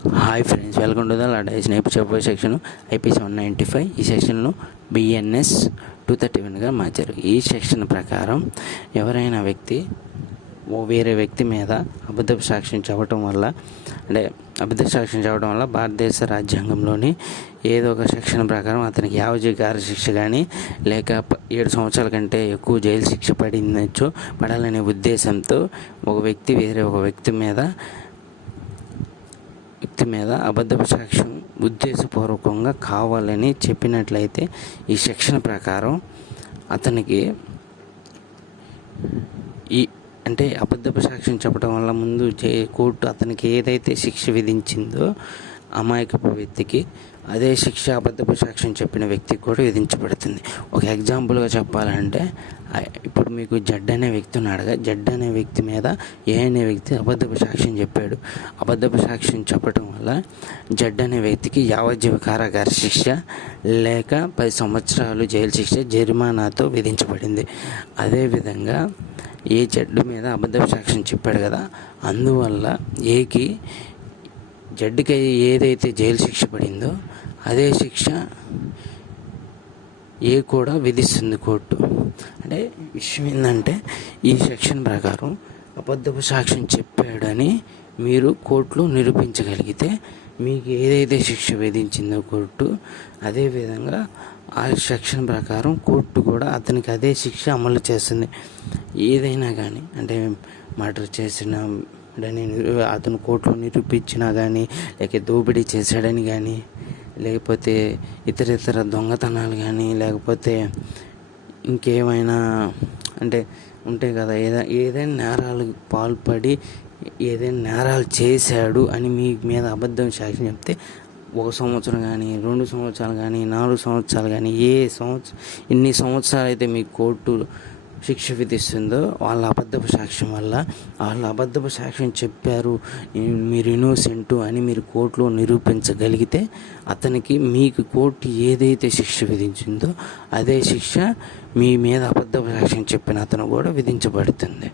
Hi friends, welcome to the లాడేజ్ నేపు చెప్పే సెక్షన్ ఐపీసీ 195. ఈ సెక్షన్ను బిఎన్ఎస్ 231గా మార్చారు. ఈ సెక్షన్ ప్రకారం ఎవరైనా వ్యక్తి వేరే వ్యక్తి మీద అబద్ధపు సాక్ష్యం చెప్పడం వల్ల భారతదేశ రాజ్యాంగంలోని ఏదో ఒక సెక్షన్ ప్రకారం అతనికి యావజ్జీవ శిక్ష కానీ లేక 7 సంవత్సరాల కంటే ఎక్కువ జైలు శిక్ష పడాలనే ఉద్దేశంతో ఒక వ్యక్తి వేరే ఒక వ్యక్తి మీద అబద్ధపు సాక్ష్యం ఉద్దేశపూర్వకంగా కావాలని చెప్పినట్లయితే ఈ సెక్షన్ ప్రకారం అతనికి అబద్ధపు సాక్ష్యం చెప్పడం వల్ల ముందు కోర్టు అతనికి ఏదైతే శిక్ష విధించిందో అమాయకపు వ్యక్తికి అదే శిక్ష అబద్ధపు సాక్ష్యం చెప్పిన వ్యక్తికి కూడా విధించబడుతుంది. ఒక ఎగ్జాంపుల్గా చెప్పాలంటే, ఇప్పుడు మీకు జడ్ అనే వ్యక్తి ఉన్నాడుగా, జడ్ అనే వ్యక్తి మీద ఏ అనే వ్యక్తి అబద్ధపు సాక్ష్యం చెప్పాడు. అబద్ధపు సాక్ష్యం చెప్పడం వల్ల జడ్ అనే వ్యక్తికి యావజ్జీవ కారాగార శిక్ష లేక 10 సంవత్సరాలు జైలు శిక్ష జరిమానాతో విధించబడింది. అదేవిధంగా ఏ జడ్డు మీద అబద్ధపు సాక్ష్యం చెప్పాడు కదా, అందువల్ల జడ్డుకి ఏదైతే జైలు శిక్ష పడిందో అదే శిక్ష కూడా విధిస్తుంది కోర్టు. అంటే విషయం ఏంటంటే, ఈ సెక్షన్ ప్రకారం అబద్ధపు సాక్ష్యం చెప్పాడని మీరు కోర్టులో నిరూపించగలిగితే మీకు ఏదైతే శిక్ష విధించిందో కోర్టు, అదేవిధంగా ఆ సెక్షన్ ప్రకారం కోర్టు కూడా అతనికి అదే శిక్ష అమలు చేస్తుంది. ఏదైనా కానీ, అంటే మర్డర్ చేసిన అతను కోర్టులో నిరూపించినా కానీ, లేక దోపిడీ చేశాడని కానీ, లేకపోతే ఇతర దొంగతనాలు కానీ, లేకపోతే ఇంకేమైనా ఉంటాయి కదా, ఏదైనా నేరాలకు పాల్పడి ఏదైనా నేరాలు చేశాడు అని మీ మీద అబద్ధం సాక్ష్యం చెప్తే 1 సంవత్సరం కానీ, 2 సంవత్సరాలు కానీ, 4 సంవత్సరాలు కానీ, ఎన్ని సంవత్సరాలు అయితే మీ కోర్టు శిక్ష విధిస్తుందో వాళ్ళ అబద్ధపు సాక్ష్యం వల్ల, వాళ్ళు అబద్ధపు సాక్ష్యం చెప్పారు, మీరు ఇన్నోసెంటు అని మీరు కోర్టులో నిరూపించగలిగితే మీకు కోర్టు ఏదైతే శిక్ష విధించిందో అదే శిక్ష మీ మీద అబద్ధపు సాక్ష్యం చెప్పిన అతను కూడా విధించబడుతుంది.